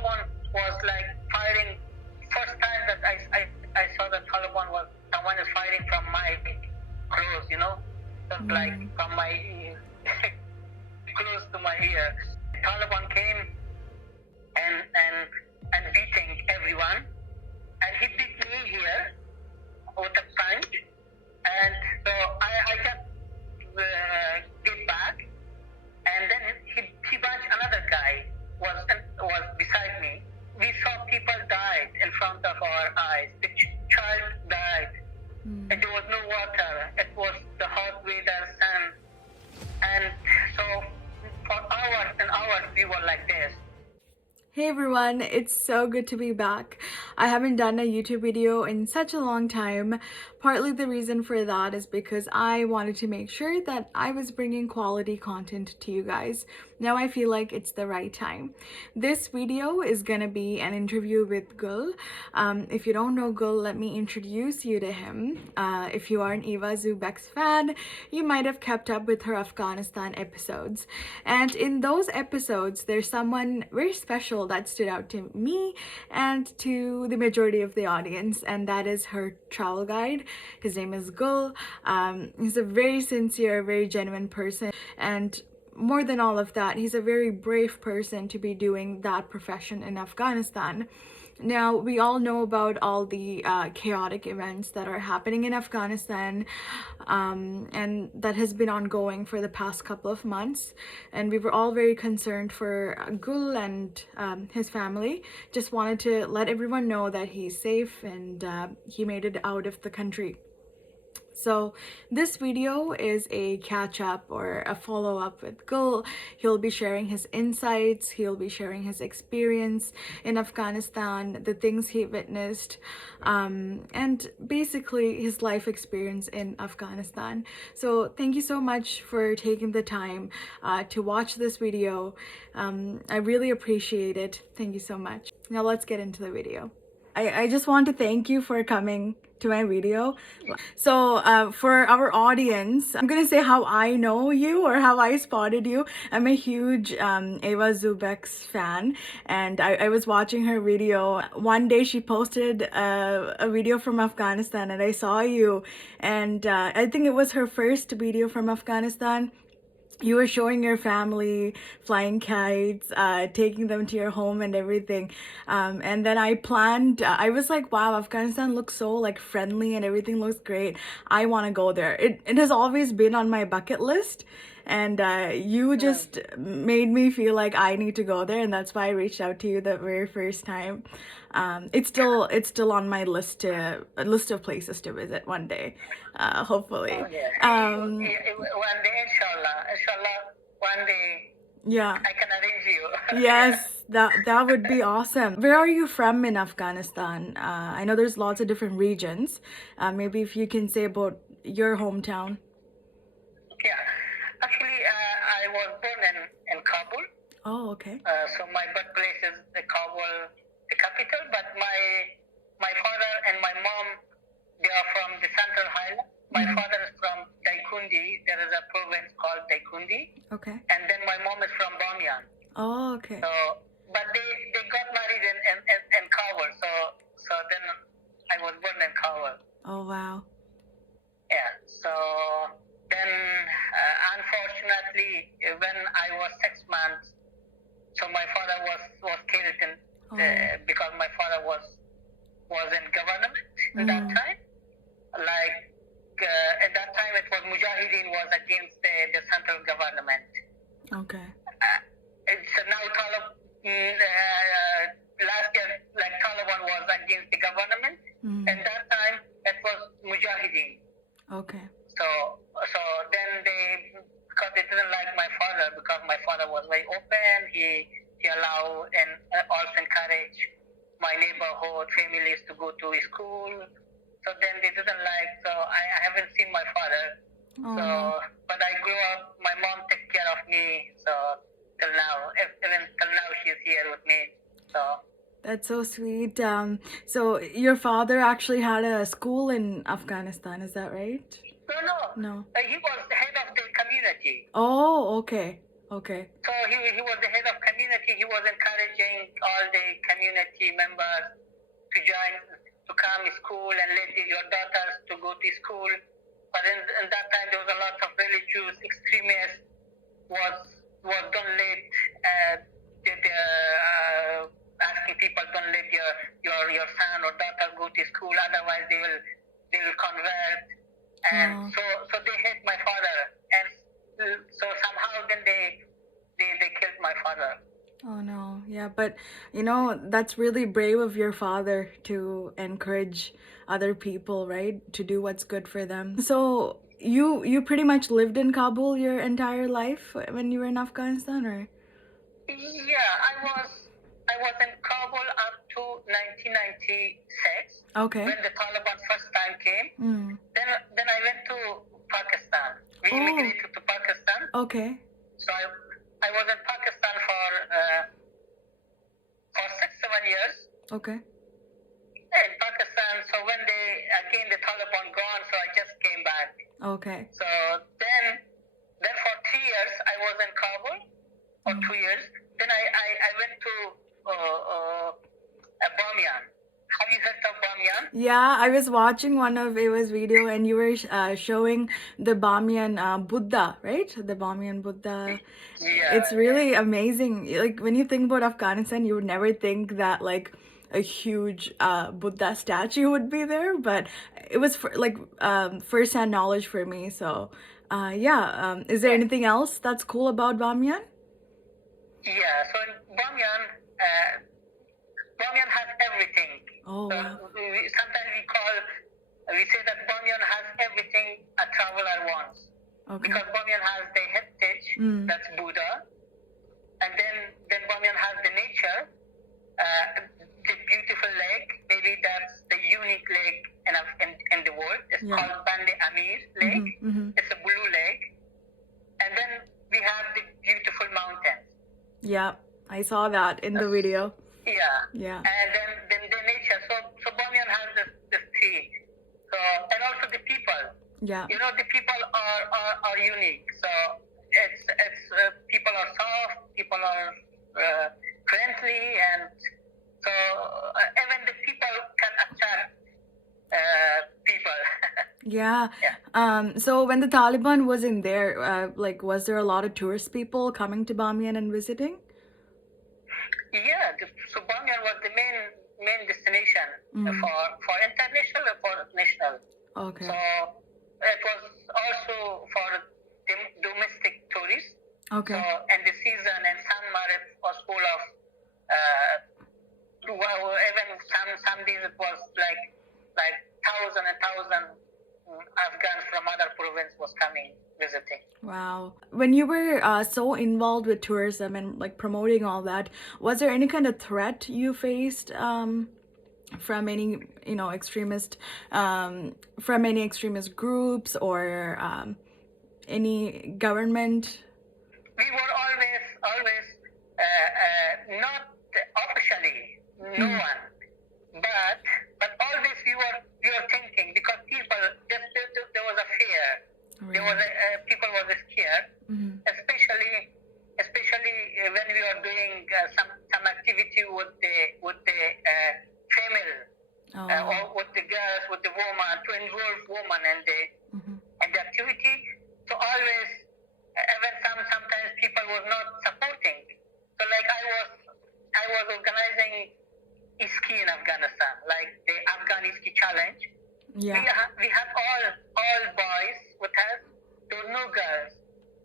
Taliban was like firing. First time that I saw the Taliban was someone is firing from my clothes, so like from my close to my ear. Taliban came and beating everyone, and he beat me here with a punch, and so I just get back, and then he punched another guy was beside me. We saw people died in front of our eyes. The child died, and there was no water. It was the hot weather, sun, and so for hours and hours we were like this. Hey everyone, it's so good to be back. I haven't done a YouTube video in such a long time. Partly the reason for that is because I wanted to make sure that I was bringing quality content to you guys. Now I feel like it's the right time. This video is gonna be an interview with Gull. If you don't know Gull, let me introduce you to him. If you are an Eva Zu Beck's fan, you might have kept up with her Afghanistan episodes. And in those episodes, there's someone very special that stood out to me and to the majority of the audience, and that is her travel guide. His name is Gull. He's a very sincere, very genuine person, and more than all of that, he's a very brave person to be doing that profession in Afghanistan. Now, we all know about all the chaotic events that are happening in Afghanistan, and that has been ongoing for the past couple of months. And we were all very concerned for Gul and his family. Just wanted to let everyone know that he's safe and he made it out of the country. So this video is a catch-up or a follow-up with Gull. He'll be sharing his insights, he'll be sharing his experience in Afghanistan, the things he witnessed, and basically his life experience in Afghanistan. So thank you so much for taking the time to watch this video. I really appreciate it. Thank you so much. Now let's get into the video. I just want to thank you for coming to my video. So for our audience, I'm gonna say how I know you or how I spotted you. I'm a huge Eva Zu Beck's fan, and I was watching her video. One day she posted a video from Afghanistan, and I saw you, and I think it was her first video from Afghanistan. You were showing your family flying kites, taking them to your home and everything. And then I planned, I was like, wow, Afghanistan looks so like friendly and everything looks great. I want to go there. It has always been on my bucket list. And you just made me feel like I need to go there. And that's why I reached out to you the very first time. It's still on my list of places to visit one day, hopefully. One day, inshallah, one day. Yeah. I can arrange you. Yes, that would be awesome. Where are you from in Afghanistan? I know there's lots of different regions. Maybe if you can say about your hometown. Yeah, actually, I was born in Kabul. Oh, okay. So my birthplace is Kabul, the capital. But my father and my mom, they are from the Central Highlands. My father is from Daikundi. There is a province called Daikundi. Okay. And then my mom is from Bamyan. Oh, okay. So, but they got married in Kabul. So then I was born in Kabul. Oh, wow. Yeah. So then, unfortunately, when I was 6 months, so my father was killed because my father was in government at that time. Like at that time, it was Mujahideen was against the central government. Okay. It's now last year, like Taliban was against the government, and that time it was Mujahideen. Okay. So then because they didn't like my father, because my father was very open, he allowed and also encouraged my neighborhood families to go to school. So then they didn't like, so I haven't seen my father. Oh. So, but I grew up, my mom took care of me, so till now, even till now she's here with me, so. That's so sweet. So your father actually had a school in Afghanistan, is that right? No. No. He was the head of the community. Oh, okay. Okay. So he was the head of community. He was encouraging all the community members to join, to come to school and let your daughters to go to school. But in that time, there was a lot of religious extremists was don't let asking people don't let your son or daughter go to school, otherwise they will convert. And so they hate my father, and so somehow then they killed my father. Oh no, yeah, but that's really brave of your father to encourage other people, right? To do what's good for them. So you pretty much lived in Kabul your entire life when you were in Afghanistan, or? Yeah, I was in Kabul up to 1996. Okay. When the Taliban first time came. Then I went to Pakistan. We immigrated to Pakistan. Okay. So I was in Pakistan for 6-7 years. Okay. In Pakistan, so when the Taliban gone, so I just came back. Okay. So then for 3 years I was in Kabul, or 2 years. Then I went to Bamiyan. Have you heard of Bamiyan? Yeah, I was watching one of Eva's video and you were showing the Bamiyan Buddha, right? The Bamiyan Buddha. Yeah. It's really amazing. Like when you think about Afghanistan, you would never think that like a huge Buddha statue would be there, but it was first-hand knowledge for me. So is there anything else that's cool about Bamiyan? Yeah, so in Bamiyan has everything. Oh, so wow. Sometimes we say that Bamiyan has everything a traveler wants. Okay. Because Bamiyan has the heritage, that's Buddha, and then Bamiyan has the nature, the beautiful lake. Maybe that's the unique lake in the world. It's called Bande Amir Lake. It's a blue lake, and then we have the beautiful mountains. Yeah, I saw that in the video. Yeah. And then the nature. So Bamiyan has this three. So, and also the people. Yeah. The people are unique. So it's people are soft, people are friendly, and so even the people can attract people. Yeah. So when the Taliban was in there, was there a lot of tourist people coming to Bamiyan and visiting? Yeah, so Bamiyan was the main destination for international and for national. Okay. So it was also for domestic tourists. Okay. So and the season in summer it was full of even some days it was like thousand Afghans from other province was coming visiting. Wow. When you were so involved with tourism and like promoting all that, was there any kind of threat you faced from any extremist groups or any government? We were always not officially, no one, but always we were thinking, because people there was a fear. Right. There was people were scared, especially when we were doing some activity with the female or with the girls, with the woman, to involve women in the activity. So always, even sometimes people were not supporting. So like I was organizing ski in Afghanistan, like the Afghan ski challenge. Yeah. We had all boys with us. There were no girls.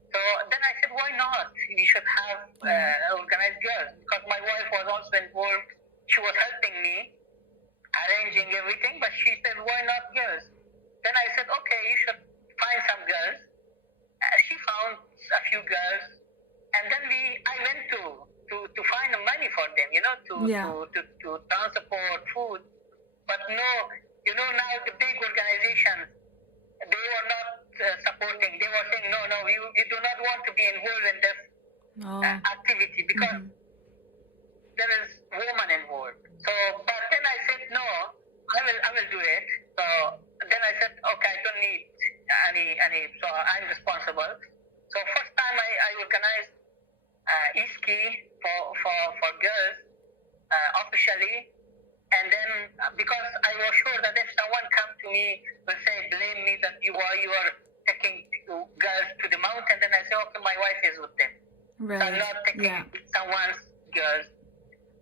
So then I said, why not? We should have organized girls, because my wife was also involved. She was helping me, arranging everything, but she said, why not girls? Then I said, okay, you should find some girls. She found a few girls, and then I went to find money for them, to transport food. But no, now the big organizations, they were not supporting. They were saying, no, you do not want to be involved in this activity, because there is woman involved. So, but then I said, no, I will do it. So then I said, okay, I don't need any. So I'm responsible. So first time I organized iski for girls officially. And then because I was sure that if someone come to me will say blame me that you are taking girls to the mountain, then I say okay, my wife is with them. Right. So I'm not taking someone's girls.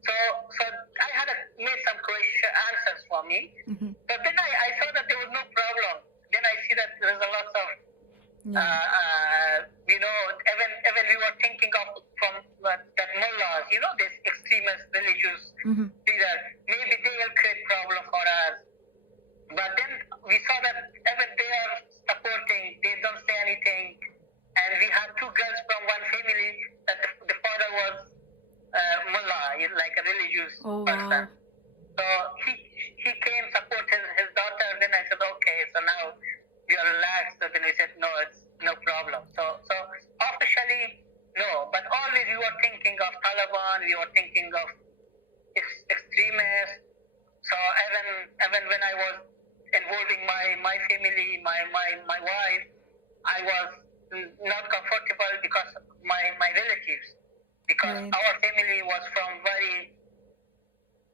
So I had made some answers for me. Mm-hmm. But then I saw that there was no problem. Then I see that there's a lot of even we were thinking of from that mullahs, this extremist religious leader, maybe they will create problem for us. But then we saw that even they are supporting, they don't say anything. And we had two girls from one family that the father was mullah, like a religious person. So he came support his daughter. Then I said, okay, so now we are relaxed. So then we said, no, it's no problem. So officially, no. But always we were thinking of Taliban. We were thinking of extremists. So even when I was involving my family, my wife, I was not comfortable because my relatives, because our family was from very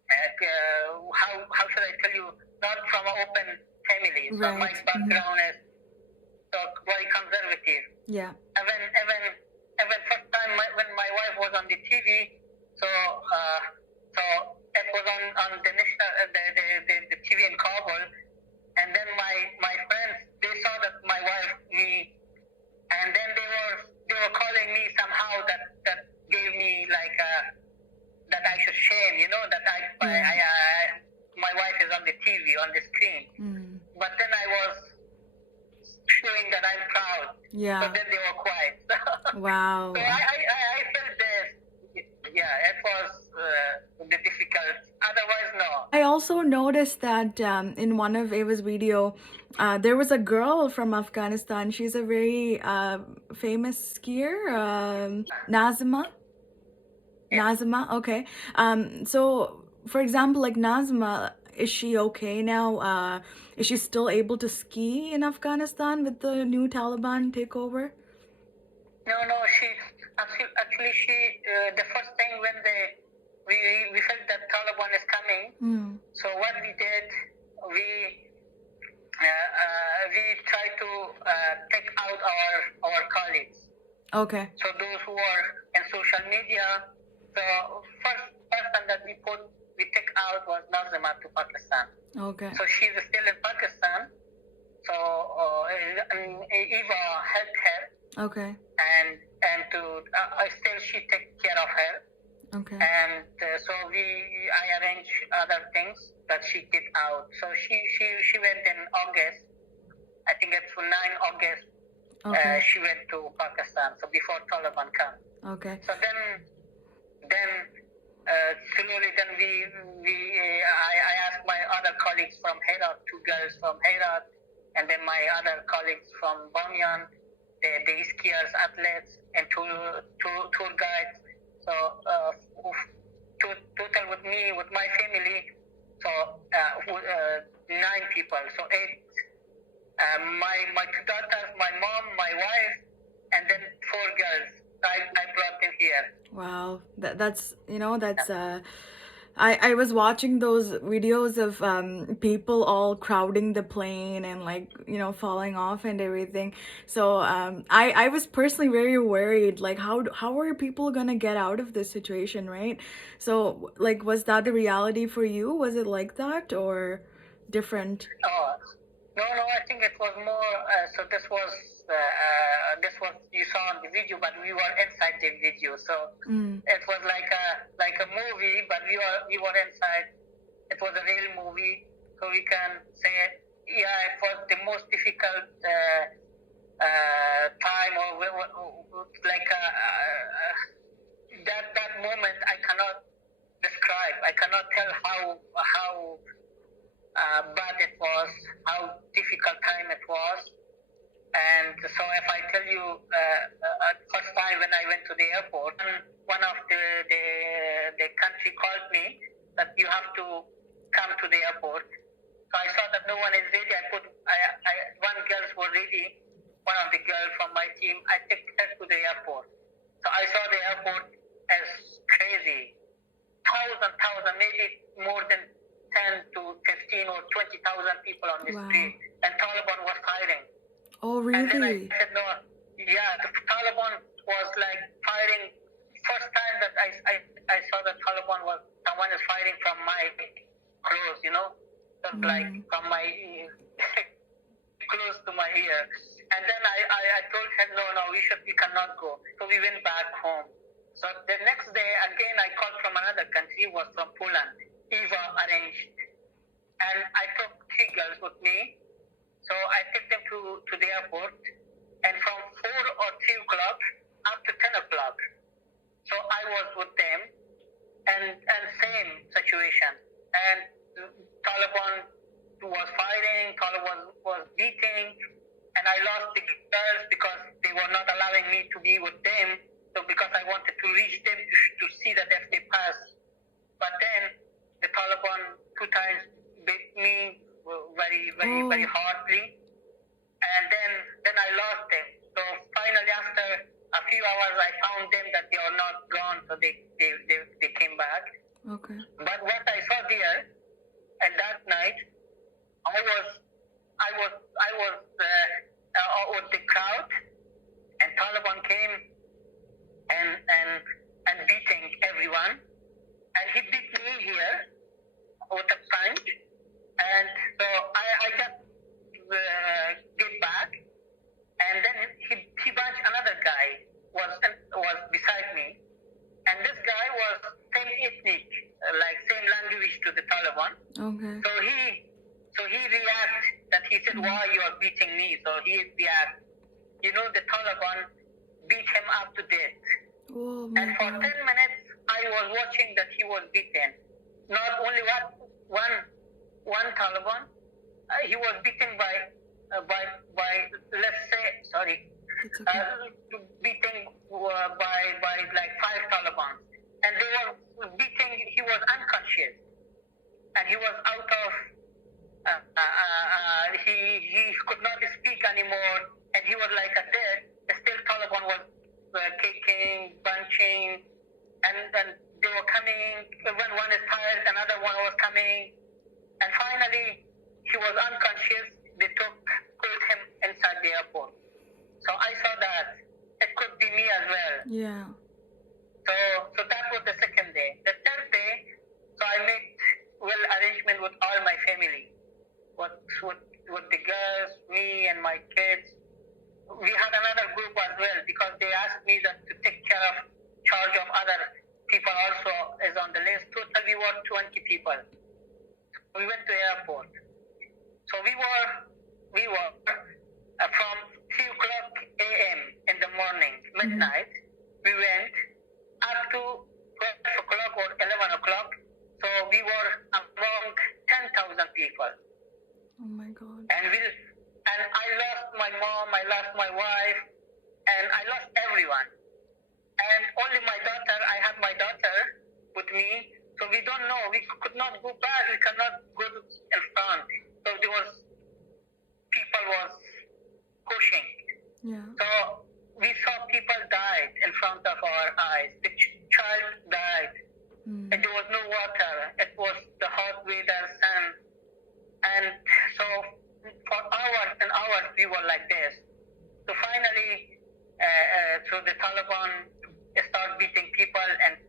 how should I tell you, not from an open family. So my background is very conservative. Yeah. Even first time when my wife was on the TV, so it was on the national the TV in Kabul, and then my friends, they saw that my wife, me, and then they were calling me somehow that gave me like that I should shame, that my wife is on the TV, on the screen. But then I was showing that I'm proud. Yeah. So then they were quiet. Wow. So I felt this. Yeah, it was the difficult. Otherwise, no. I also noticed that in one of Eva's video, there was a girl from Afghanistan. She's a very famous skier, Nazima. Nazima, okay. So for example, like Nazima, is she okay now? Is she still able to ski in Afghanistan with the new Taliban takeover? No, she actually the first thing when we felt that Taliban is coming. So what we did, we tried to take out our colleagues. Okay. So those who are in social media. So first person that we take out was Nazima to Pakistan. Okay. So she's still in Pakistan. So Eva helped her. Okay. And to still she take care of her. Okay. And so I arranged other things that she get out. So she went in August. I think it's 9 August. Okay. She went to Pakistan. So before Taliban come. Okay. So then slowly then I asked my other colleagues from Herat, 2 girls from Herat, and then my other colleagues from Bamyan, the skiers, athletes, and tour guides. So total with me, with my family, so 9 people. So 8, my 2 daughters, my mom, my wife, and then 4 girls. I brought them here. Wow, that's I was watching those videos of people all crowding the plane and like falling off and everything. So I was personally very worried, like how are people gonna get out of this situation, right? So like, was that the reality for you? Was it like that or different? Oh, no, I think it was more. So this was you saw on the video, but we were inside the video. So it was like a movie, but we were inside. It was a real movie, so we can say, it was the most difficult time, or like that moment. I cannot describe. I cannot tell how bad it was, how difficult time it was. And so if I tell you, first time when I went to the airport, one of the country called me that you have to come to the airport. So I saw that no one is ready. One girl was ready, one of the girls from my team. I took her to the airport. So I saw the airport as crazy. Thousand, maybe more than 10 to 15 or 20,000 people on the Wow. street. And Taliban was fighting. Oh, And then I really? said, no, yeah, the Taliban was like fighting. First time that I saw the Taliban was someone is fighting from my clothes, you know, like from my close to my ear. And then I told him, no, we cannot go. So we went back home. So the next day, again, I called from another country, was from Poland. Eva arranged. And I took 3 girls with me. So I took them to the airport. And from 4 or 3 o'clock up to 10 o'clock. So I was with them. And same situation. And Taliban was fighting, Taliban was beating. And I lost the girls because they were not allowing me to be with them. So because I wanted to reach them to see that if they pass. But then the Taliban 2 times beat me very hardly. And then I lost them. So finally after a few hours I found them that they are not gone. So they came back. Okay. But what I saw there, and that night, I was with the crowd, and Taliban came and beating everyone, and he beat me here with a punch, and so I just get back, and then he punched another guy was beside me, and this guy was same ethnic, like same language to the Taliban. Okay. So he reacted that he said, why you are beating me? So he reacted. You know, the Taliban beat him up to death. Oh, and for 10 minutes, I was watching that he was beaten. Not only one Taliban, he was beaten by let's say, sorry, It's okay. beating by like 5 Taliban. And they were beating, he was unconscious. And he was out of, he could not speak anymore. And he was like a dead. Still Taliban was kicking, punching, and they were coming. When one is tired, another one was coming. And finally, he was unconscious. They put him inside the airport. So I saw that. It could be me as well. Yeah. So that was the second day. The third day, so I made arrangement with all my family, with the girls, me and my kids. We had another group as well because they asked me that to take charge of other people also is on the list. Total we were 20 people. We went to the airport. So we were from 3 o'clock a.m. in the morning, midnight. We went up to 12 o'clock or 11 o'clock. So we were among 10,000 people. Oh my God. And I lost my mom, I lost my wife, and I lost everyone. And only my daughter, I have my daughter with me, so we don't know. We could not go back, we cannot go to in front. So people was pushing. Yeah. So we saw people died in front of our eyes. The child died. And there was no water. It was the hot weather, sun. And so for hours and hours we were like this. So finally, so the Taliban start beating people and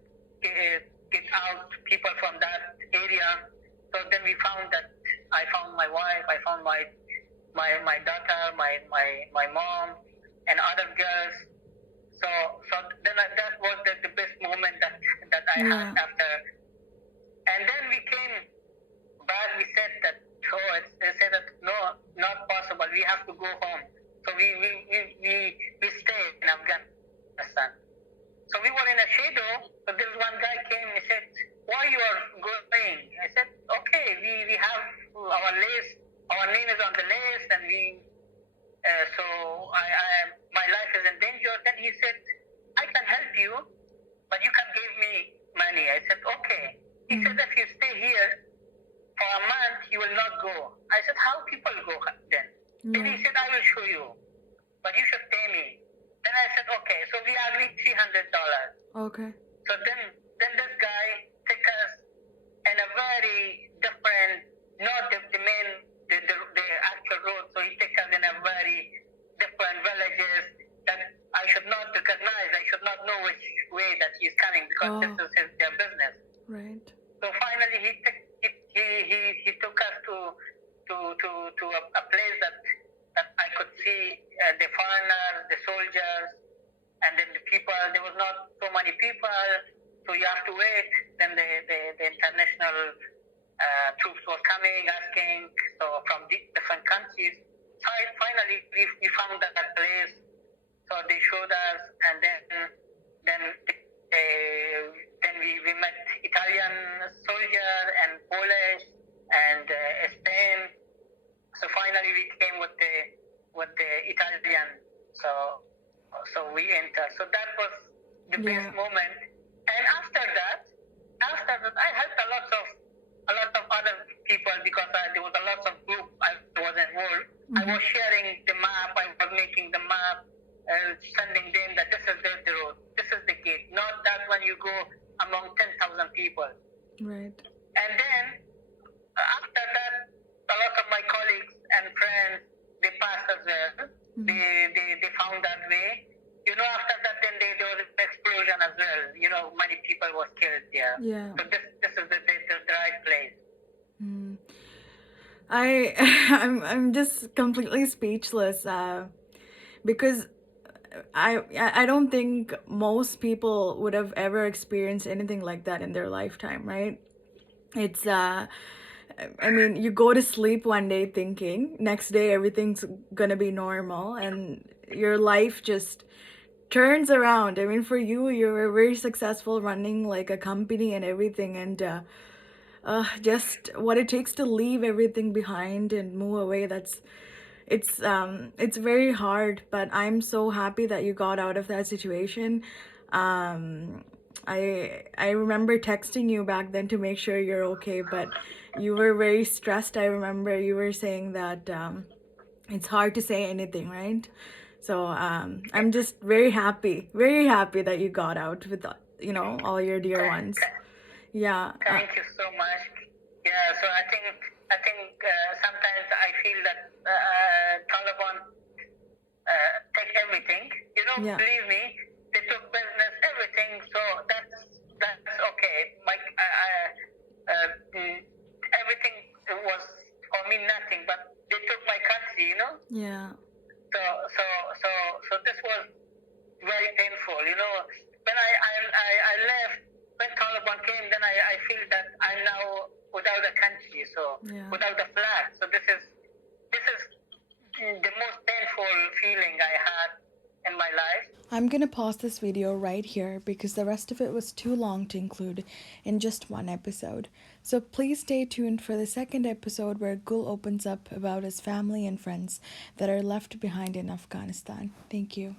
get out people from that area. So then we found that I found my wife, I found my daughter, my mom, and other girls. So then that was the best moment that I had after. And then we came back. We said that they said that no, not possible. We have to go home. So we stayed in Afghanistan. So we were in a shadow. So this one guy came and he said, "Why you are going?" I said, "Okay, we have our list. Our name is on the list, and so my life is in danger." Then he said, "I can help you, but you can give me money." I said, "Okay." He said, "If you stay here for a month, you will not go." I said, "How people go then?" Then he said, "I will show you, but you should pay me." Then I said, "Okay." So we agreed $300. Okay. So then this guy took us in a very different, not the actual road. So he took us in a very different villages that I should not recognize. I should not know which way that he's coming because this is their business. Right. So finally, he took us to a place that I could see the foreigners, the soldiers, and then the people. There was not so many people, so you have to wait. Then the international troops were coming, asking, so from different countries. So finally, we found that place. So they showed us, and then we met Italian soldier and Polish and Spain. So finally we came with the Italian. So we entered. So that was the best moment. And after that, I helped a lot of other people because there was a lot of group I was involved. I was sharing the map. I was making the map, sending them that this is the road, this is the gate. Not that when you go among 10,000 people. Right. And then after that, a lot of my colleagues and friends, they passed as well. They found that way. After that, then there was an explosion as well. Many people were killed there. Yeah. So this is the right place. I'm just completely speechless because I don't think most people would have ever experienced anything like that in their lifetime, right? It's I mean, you go to sleep one day thinking next day everything's gonna be normal, and your life just turns around. I mean, for you, you're very successful running like a company and everything, and just what it takes to leave everything behind and move away, it's very hard, but I'm so happy that you got out of that situation. I remember texting you back then to make sure you're okay, but you were very stressed. I remember you were saying that it's hard to say anything, right? So I'm just very happy that you got out with all your dear ones. Yeah. Thank you so much. Yeah. So I think sometimes I feel that Taliban take everything. Believe me, they took business, everything. So that's okay. Everything was for me nothing, but they took my country. Yeah. So this was very painful. When I left, when Taliban came, then I feel that I'm now without a country, so without a flag. So this is the most painful feeling I had in my life. I'm gonna pause this video right here because the rest of it was too long to include in just one episode. So please stay tuned for the second episode where Gull opens up about his family and friends that are left behind in Afghanistan. Thank you.